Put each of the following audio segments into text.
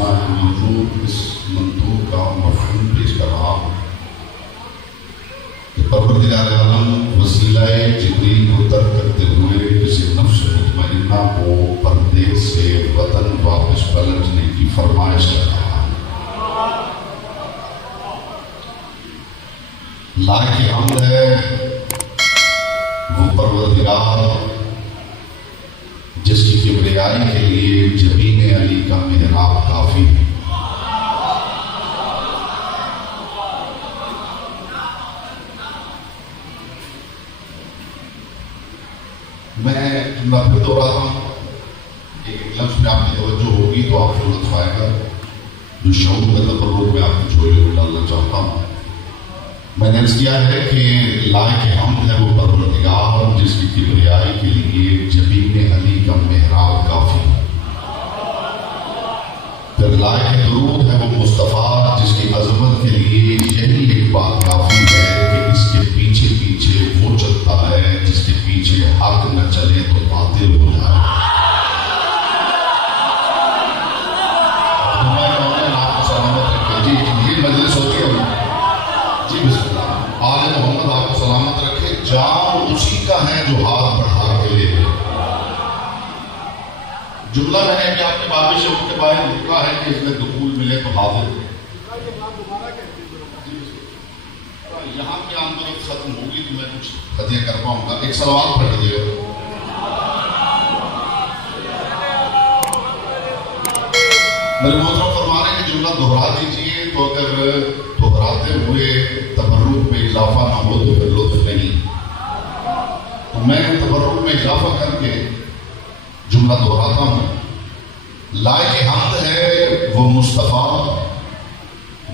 اسماء موجود اس منطوق کا مفہوم پیش کر رہا ہوں کہ پروردگار عالم وسیلہ جبریل کو ترک کرتے ہوئے کسی نفس مطمئنہ کو پردیس سے وطن واپس پلٹنے کی فرمائش کر رہا ہے۔ لائق حمد ہے وہ پروردگار جس کی کبریائی کے لیے جبین علی کا محراب کافی ہے۔ میں جملہ پھر دوہراتا ہوں، ایک لفظ میں آپ کی توجہ ہوگی تو آپ کو لطف آئے گا، جو شعور کا تبرک میں آپ کی جھولی میں ڈالنا چاہتا ہوں۔ میں نے عرض کیا ہے کہ لائق حمد ہے وہ پروردگار جس کی کبریائی کے لیے جبین علی کا محراب کافی ہے۔ پھر لائق درود ہے وہ مصطفیٰ جس کی عظمت کے لیے یہی ایک بات کافی ہے کہ اس کے پیچھے پیچھے وہ چلتا ہے جس کے پیچھے حق نہ چلے تو باطل ہو جائے۔ آپ کو سلامت رکھے جی، یہ مجلس ہوتی ہے جی، بسم اللہ۔ آل محمد آپ کو سلامت رکھے، جام اسی کا ہے جو ہاتھ بڑھا کے لے لے۔ جملہ میں نے ابھی آپ کے بابی شعور کے باہر لکھا ہے کہ اس میں دخول ملے تو حاضر ہے۔ یہاں کی آمد ختم ہوگی تو میں کچھ خطیہ کر پاؤں گا۔ ایک سلوات پڑھ دیجیے۔ میرے محترم فرما رہے ہیں کہ جملہ دہرا دیجیے، تو اگر دہراتے ہوئے تبرک میں اضافہ نہ ہو تو پھر لطف نہیں۔ تو میں تبرک میں اضافہ کر کے جملہ دہراتا ہوں۔ لائق حمد ہے وہ مصطفیٰ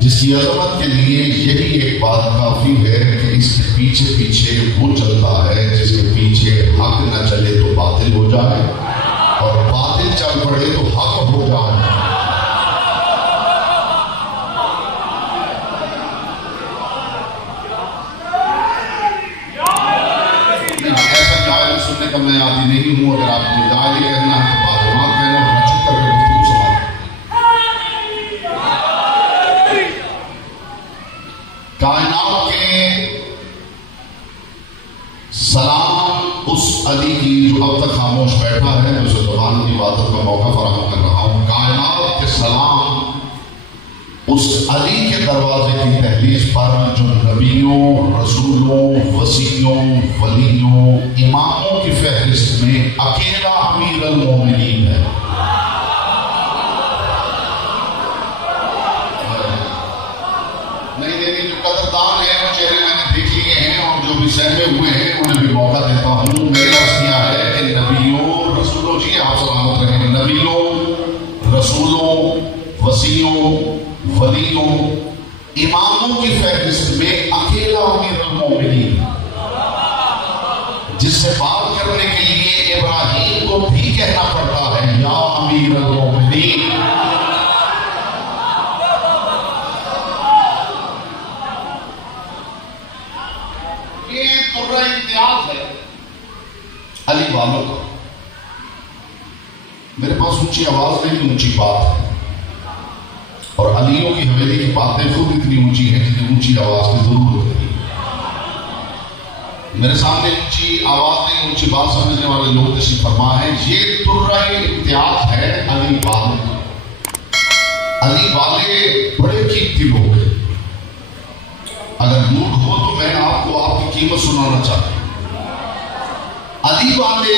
جس کی عظمت کے لیے یہی ایک بات کافی ہے کہ اس کے پیچھے پیچھے وہ چلتا ہے جس کے پیچھے حق نہ چلے تو باطل ہو جائے اور باطل چل پڑے تو حق ہو جائے۔ ایسا جائل سننے کا میں عادی نہیں ہوں، اگر آپ کو جائل ہی کہنا ہے تو بات کہنا اور میں چپ کر کے گفتگو سماعت۔ کائنات کے سلام اس علی کی جو اب تک خاموش بیٹھا ہے، میں اسے زبان کی عبادت کا موقع فراہم کر رہا ہوں۔ کائنات کے سلام اس علی کے دروازے کی دہلیز پر جو نبیوں، رسولوں، وصیوں، ولیوں، اماموں کی فہرست میں اکیلا امیر المومنین ہے۔ قدردان ہیں وہ چہرے میں نے دیکھ لیے ہیں، اور جو بھی سہمے ہوئے ہیں انہیں بھی موقع دیتا ہوں۔ میرے عرض کیا ہے کہ نبیوں، رسولوں، جی آپ سلامت رہیں، نبیوں، رسولوں، وصیوں، ولیوں، اماموں کی فہرست میں اکیلا امیر المومنین، جس سے بات کرنے کے لیے ابراہیم کو بھی کہنا پڑتا ہے یا امیر المومنین۔ امتیاز ہے علی والوں کا۔ میرے پاس اونچی آواز نہیں، اونچی بات ہے، اور علیوں کی حویلی کی باتیں خود اتنی اونچی ہیں جتنی اونچی آواز کی ضرورت ہے۔ میرے سامنے اونچی آواز نہیں، اونچی بات سمجھنے والے لوگ تشریف فرما ہیں۔ یہ ترہ امتیاز ہے علی والوں کا۔ علی والے بڑے قیمتی لوگ ہیں۔ اگر موڈ ہو تو میں آپ کو آپ کی قیمت سنانا چاہتا ہوں۔ علی والے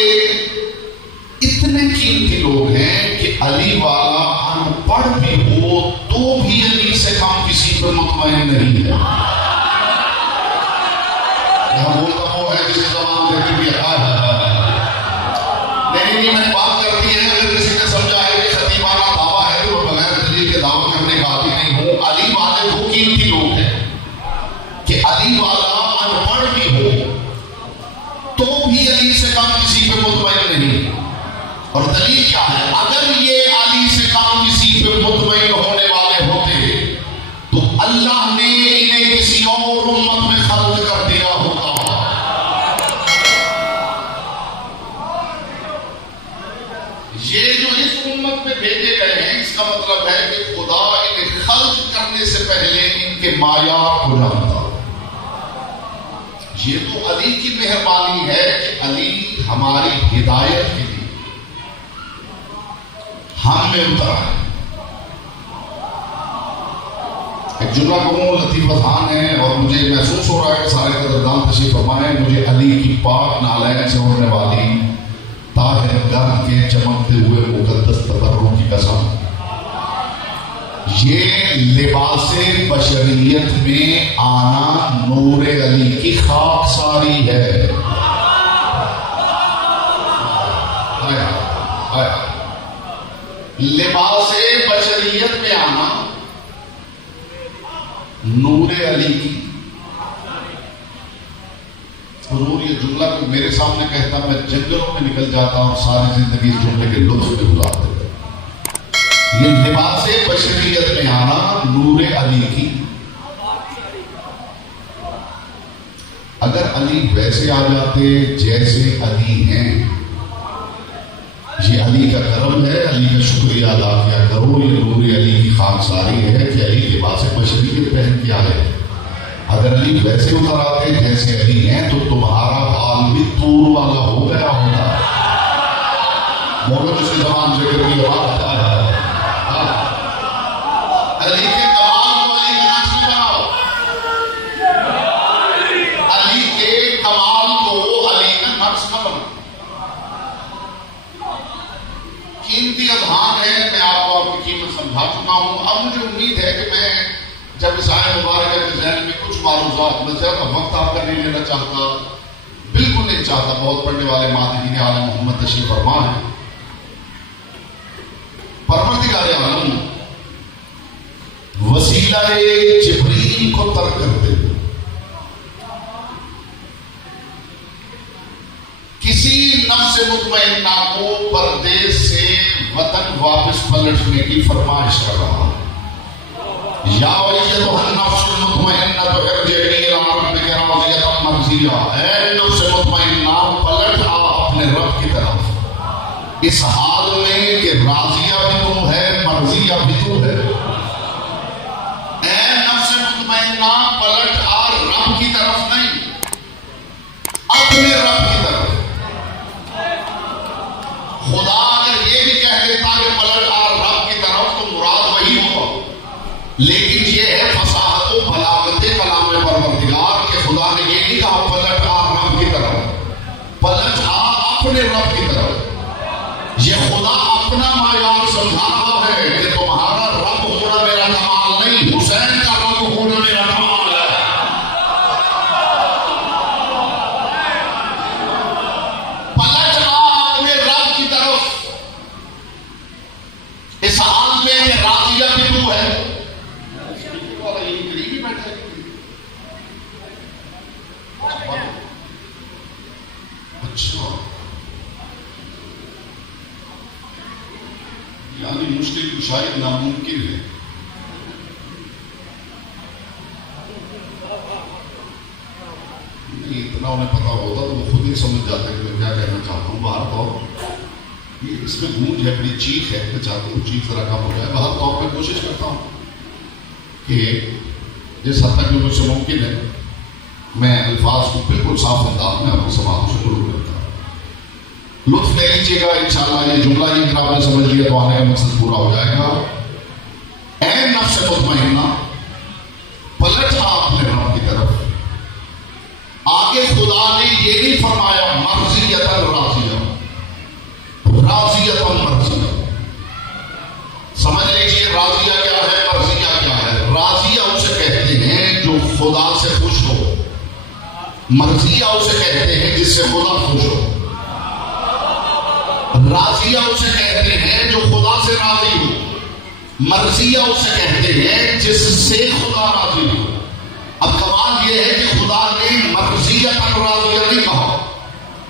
اتنے قیمتی لوگ ہیں کہ علی والا ان پڑھ بھی ہو تو بھی علی سے کم کسی پر مطمئن نہیں ہے۔ یہاں بولتا وہ ہے جس زبان دیکھ بھی نہیں، میں بات کرتی ہے اگر کسی نے سمجھا ہے کہ خطیبانہ دعویٰ ہے تو بغیر دلیل کے دعویٰ کرنے کا عادی نہیں ہوں۔ علی والے وہ قیمتی لوگ ہیں کہ علی والا ان پڑھ بھی ہو تو بھی علی سے کم کسی پہ مطمئن نہیں۔ اور دلیل کیا ہے؟ اگر یہ علی سے کم کسی پہ مطمئن ہونے والے ہوتے تو اللہ نے انہیں کسی اور امت میں خلق کر دیا ہوتا۔ یہ جو اس امت میں بھیجے گئے ہیں، اس کا مطلب ہے کہ خدا انہیں خلق کرنے سے پہلے ان کے معیار کو جانتا. یہ تو علی کی مہربانی ہے کہ علی ہماری ہدایت کے لیے ہم میں اترا ہے. ایک جملہ کہوں، لطیف خان ہے اور مجھے محسوس ہو رہا ہے کہ سارے قدردان تشریف فرمائیں. مجھے علی کی پاک نالین سے اڑنے والی طاہر گرد کے چمکتے ہوئے مقدس تبرک کی قسم، یہ لباس بشریت میں آنا نور علی کی خاک ساری ہے. لباس بشریت میں آنا نور علی کی. حضور یہ جملہ کو میرے سامنے کہتا میں جنگلوں میں نکل جاتا اور ساری زندگی اس جملے کے لطف میں گزار دیتا. یہ لباس بشریت میں آنا نور علی کی. اگر علی ویسے آ جاتے جیسے علی ہیں، یہ علی کا کرم ہے، علی کا شکریہ ادا کیا کرو. یہ نور علی کی خاک ساری ہے کہ علی لباس بشریت پہن کے آئے. اگر علی ویسے اتر آتے جیسے علی ہیں تو تمہارا حال بھی طور والا ہو گیا ہوتا. مولوی سے زبان ذکر کی بات ہے. علی کے کمال کو علی کا نقش بناؤ. علی کے کمال کو علی کا نقش نہ بناؤ. قیمتی اذہان ہے، میں آپ کو آپ کی قیمت سمجھا چکا ہوں. اب مجھے امید ہے کہ میں جب اس آئے مبارکہ کے ذہن میں کچھ معروضات، میں زیادہ وقت آپ کا نہیں لینا چاہتا، بالکل نہیں چاہتا. بہت پڑھنے والے مادحین عالم محمد تشریف فرما ہیں. پروردگار عالم وسیلہ جبریل کو ترک کرتے ہوئے کسی نفس مطمئنہ کو پردیس سے وطن واپس پلٹنے کی فرمائش کر رہا ہے. یا ایتھا النفس المطمئنہ ارجعی الی ربک راضیۃ مرضیہ. اے نفس مطمئنہ پلٹ آ اپنے رب کی طرف اس حال میں کہ راضیہ بھی تو ہے مرضیہ بھی تو ہے. اے نفس مطمئنہ پلٹ آ رب کی طرف نہیں، اپنے رب کی طرف. خدا اگر یہ بھی کہہ دیتا کہ پلٹ آ رب کی طرف تو مراد وہی ہوگا، لیکن یہ ہے فصاحت و بلاغت کلام پروردگار کہ خدا نے یہ نہیں کہا پلٹ آ رب کی طرف، پلٹ آ اپنے رب کی طرف. یہ خدا اپنا معیار سمجھا رہا ہے کہ تمہارا رب ہونا میرا کمال نہیں، حسین کا رب ہونا میرا کمال ہے. پلٹ آ اپنے رب کی طرف اس حال میں کہ راضیہ بھی تو ہے. اچھا، یعنی مشکل کشائی ناممکن ہے. نہیں اتنا انہیں پتا ہوتا تو وہ خود ہی سمجھ جاتے کہ میں کیا کہنا چاہتا ہوں. باہر طور یہ اس میں گونج ہے، بڑی چیخ ہے، میں چاہتا ہوں چیخ ذرا کم ہو جائے. باہر طور پہ کوشش کرتا ہوں کہ جس حد تک جو مجھ سے ممکن ہے میں الفاظ کو بالکل صاف انداز میں اپنے سماعتوں سے ضرور کرتا ہوں. لطف لے لیجیے گا انشاءاللہ. یہ جملہ ہی اگر آپ نے سمجھ لیا تو آنے کا مقصد پورا ہو جائے گا. اے نفس مطمئنہ پلٹ آ اپنے رب کی طرف. آگے خدا نے یہ نہیں فرمایا مرضیۃ راضیہ، راضیۃ مرضیہ. سمجھ لیجیے راضیہ کیا ہے، مرضیہ کیا ہے. راضیہ اسے کہتے ہیں جو خدا سے خوش ہو، مرضیہ اسے کہتے ہیں جس سے خدا خوش ہو. راضیہ اسے کہتے ہیں جو خدا سے راضی ہو، مرضیہ اسے کہتے ہیں جس سے خدا راضی ہو. اب کمال یہ ہے کہ خدا نے مرضیۃ راضیہ نہیں کہا،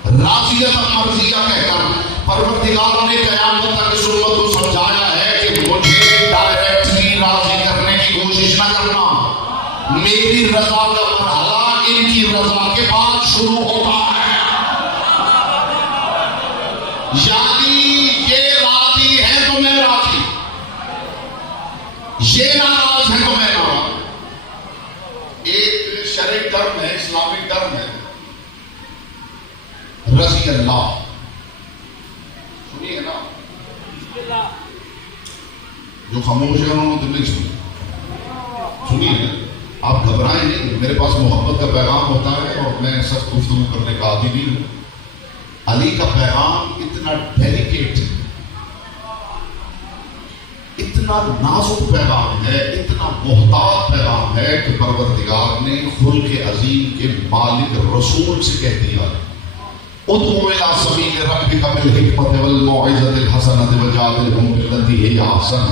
راضیۃ مرضیہ کہہ کر پروردگار نے قیامت تک اس امت کو سمجھایا ہے کہ مجھے ڈائریکٹلی راضی کرنے کی کوشش نہ کرنا. میری رضا کا مرحلہ ان کی رضا کے بعد شروع ہوتا ہے. یعنی یہ راضی ہے تو میں راضی. یہ ناراض ہے تو میں ناراض. ایک شرعی ٹرم ہے، اسلامک ٹرم ہے رضی اللہ. سنیے نا، جو خاموش ہے انہوں نے تو نہیں سنی. سنیے، آپ گھبرائیں نہیں، میرے پاس محبت کا پیغام ہوتا ہے اور میں سخت گفتگو کرنے کا عادی نہیں ہوں. علی کا پیغام اتنا ڈیلیکیٹ، اتنا نازک پیغام ہے، اتنا محتاط پیغام ہے کہ پروردگار نے خلق عظیم کے مالک رسول سے کہہ دیا ادعو الی سبیل ربک بالحکمۃ والموعظۃ الحسنۃ وجادلھم بالتی ہی احسن.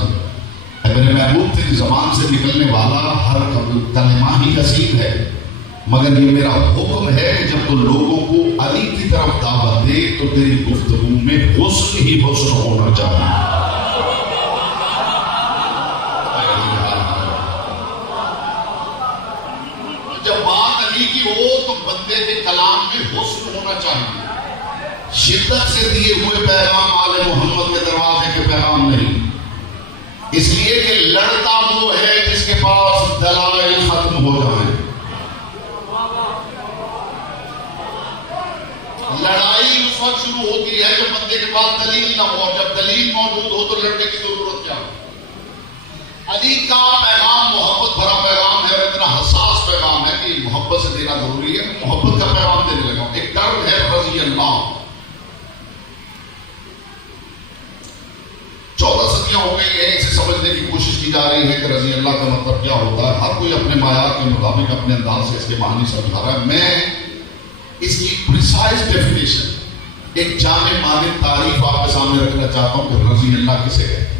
اے میرے محبوب، تیری زبان سے نکلنے والا ہر کلمہ ہی حسین ہے، مگر یہ میرا حکم ہے کہ جب تو لوگوں کو علی کی طرف دعوت دے تو تیری گفتگو میں حسن ہی حسن ہونا چاہیے. جب بات علی کی ہو تو بندے کے کلام میں حسن ہونا چاہیے. شدت سے دیے ہوئے پیغام آل محمد کے دروازے کے پیغام نہیں، اس لیے کہ لڑتا وہ ہے جس کے پاس دلائل ختم ہو جائیں. لڑائی اس وقت شروع ہوتی ہے جب بندے کے پاس دلیل نہ ہو. جب دلیل موجود ہو تو لڑنے کی ضرورت کیا ہو. علی کا پیغام محبت بھرا پیغام ہے اور اتنا حساس پیغام ہے کہ محبت سے دینا ضروری ہے. محبت کا پیغام دینے لگا. ایک ٹرم ہے رضی اللہ. 14 صدیاں ہو گئی ہیں، اسے سمجھنے کی کوشش کی جا رہی ہے کہ رضی اللہ کا مطلب کیا ہوتا ہے. ہر کوئی اپنے معیار کے مطابق اپنے انداز سے اس کے معنی سمجھا رہا ہے. میں اس کی پریسائز ڈیفینیشن، ایک جامع مانند تعریف آپ کے سامنے رکھنا چاہتا ہوں کہ رضی اللہ کسے کہتے ہیں.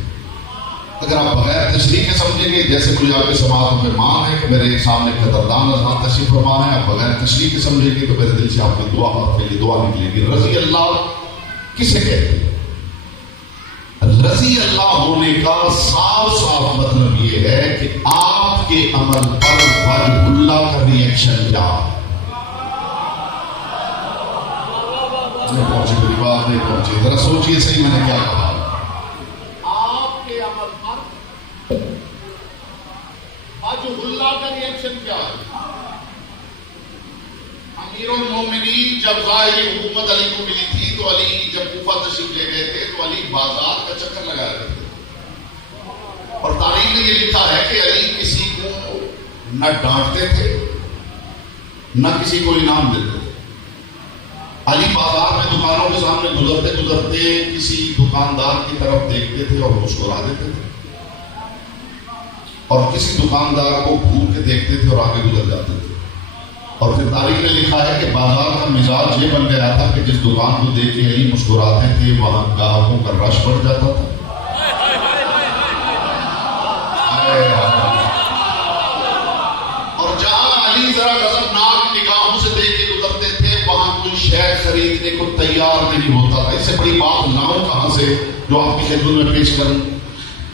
اگر آپ بغیر تشریح کے سمجھیں گے، جیسے کوئی آپ کے سماعتوں میں مان ہے کہ میرے سامنے قدردان حضرات تشریف فرما ہے، آپ بغیر تشریح کے سمجھیں گے تو میرے دل سے آپ کی دعا آپ کے لیے دعا نکلے گی. رضی اللہ کسے کہتے ہیں؟ رضی اللہ ہونے کا صاف صاف مطلب یہ ہے کہ آپ کے عمل پر وجہ اللہ کا ریئیکشن کیا ہے. نہیں پہنچی، میری بات نہیں پہنچی، ذرا سوچیے صحیح میں نے کیا کہا. آپ کے عمل پر وجہ اللہ کا ریئیکشن کیا ہے. امیر المومنین جب ظاہری حکومت علی کو ملی تھی تو علی جب کوفہ تشریف لے گئے تھے تو علی بازار کا چکر لگایا کرتے تھے. اور تاریخ نے یہ لکھا ہے کہ علی کسی کو نہ ڈانٹتے تھے نہ کسی کو انعام دیتے تھے. علی بازار میں دکانوں کے سامنے گزرتے گزرتے کسی دکاندار کی طرف دیکھتے تھے اور مسکرا دیتے تھے، اور کسی دکاندار کو گھور کے دیکھتے تھے اور آگے گزر جاتے تھے. اور پھر تاریخ نے لکھا ہے کہ بازار کا مزاج یہ بن گیا تھا کہ جس دکان کو دیکھ کے علی مسکراتے تھے وہاں گاہکوں کا رش بڑھ جاتا تھا. اور جہاں علی ذرا غضبناک نگاہوں سے دیکھ کے گزرتے تھے وہاں کوئی شے خریدنے کو تیار نہیں ہوتا تھا. اس سے بڑی بات لاؤں کہاں سے جو آپ کی خدمت میں پیش کروں.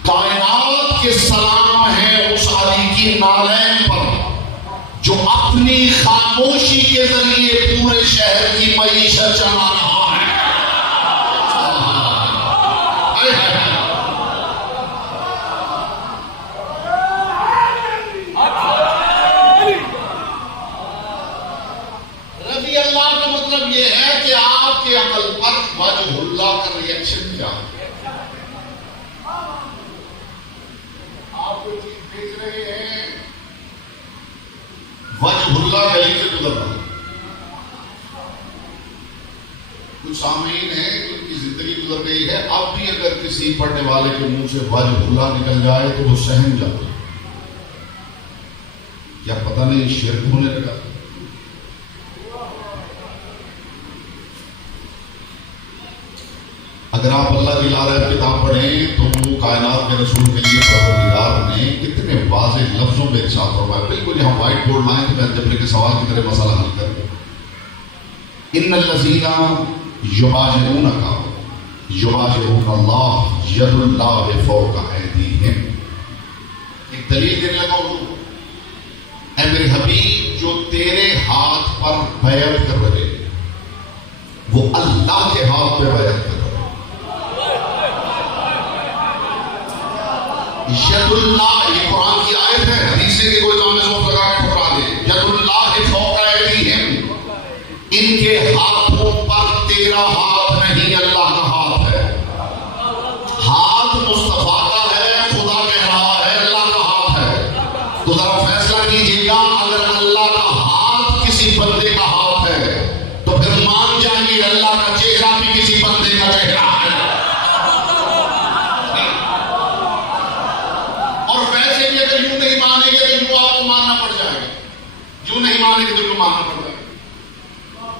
کائنات کے سلام ہے اس علی کی نالین پر جو اپنی خاموشی کے ذریعے پورے شہر کی معیشت چلا رہا ہے. رضی اللہ کا مطلب یہ ہے کہ آپ کے عمل پر وجہ اللہ کا ریئیکشن کیا ہے. آپ کوئی چیز بیچ رہے ہیں، وجہ اللہ گلی سے گزر رہا ہے. کچھ سامعین ہیں جن کی زندگی گزر گئی ہے، اب بھی اگر کسی پڑھنے والے کے منہ سے وجہ اللہ نکل جائے تو وہ سہم جاتے ہیں. کیا پتہ نہیں شرک ہونے لگا. اگر آپ اللہ کی لارہ کتاب پڑھیں تو وہ کائنات کے رسول کے لیے پروردگار نے کتنے واضح لفظوں میں ارشاد فرمایا. بالکل یہاں وائٹ بورڈ لائن کہ میں الجبر کے سوال کی طرح مسئلہ حل کر دوں. ان الذین یبایعونک یبایعون اللہ ید اللہ فوق ایدیہم. ایک دلیل دینے لگا ہوں، اے میرے حبیب جو تیرے ہاتھ پر بیعت کر رہے وہ اللہ کے ہاتھ پہ بیعت کر رہے. ید اللہ، یہ قرآن کی آیت ہے، حدیث سے کوئی کام میں سوچ لگا کے ٹھکرا دے. ید اللہ فوق ایدیہم، ان کے ہاتھوں پر تیرا ہاتھ نہیں، اللہ کا ہاتھ ہے. ہاتھ مصطفیٰ کا ہے، خدا کہہ رہا ہے اللہ کا ہاتھ ہے. تو ذرا فیصلہ کیجیے گا، اگر اللہ کا ہاتھ کسی بندے کا ہاتھ ہے تو پھر مان جائیے اللہ کا چہرہ بھی کسی بندے کا چہرہ ہے. اور ویسے بھی اگر یوں نہیں مانیں گے تو یوں آپ کو ماننا پڑ جائے گا، یوں نہیں مانیں گے تو یوں ماننا پڑ جائے گا.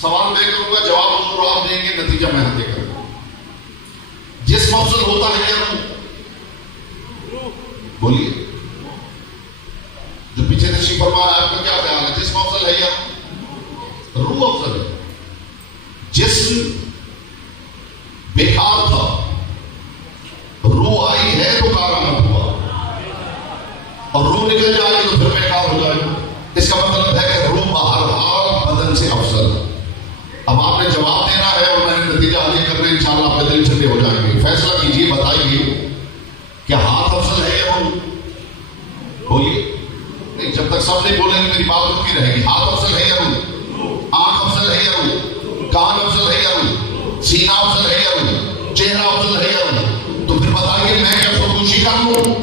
سوال میں کروں گا، جواب حضور آپ دیں گے، نتیجہ میں دے کر. جسم افضل ہوتا ہے کیا روح؟ بولیے، جو پیچھے نشی فرمایا آپ کا کیا خیال ہے؟ جسم افضل ہے یا روح افضل ہے؟ جسم بیکار تھا، روح آئی ہے تو کارآمد ہوا، اور روح نکل جائے گی تو پھر بیکار ہو جائے گا. اس کا مطلب ہے کہ روح بہرحال بدن سے افضل ہے. اب آپ نے جواب دینا ہے اور میں نے نتیجہ حاصل کرنا ہے، انشاءاللہ آپ کے دل ٹھنڈے ہو جائیں گے. فیصلہ کیجیے، بتائیے کیا ہاتھ افضل ہے یا روح؟ بولیے. نہیں، جب تک سب نہیں بولیں گے میری بات رکی رہے گی. ہاتھ افضل ہے یا روح؟ آنکھ افضل ہے یا روح؟ کان افضل ہے یا روح؟ سینہ افضل ہے یا روح؟ چہرہ افضل ہے یا روح؟ تو پھر بتائیے میں کیا خودکشی کر لوں؟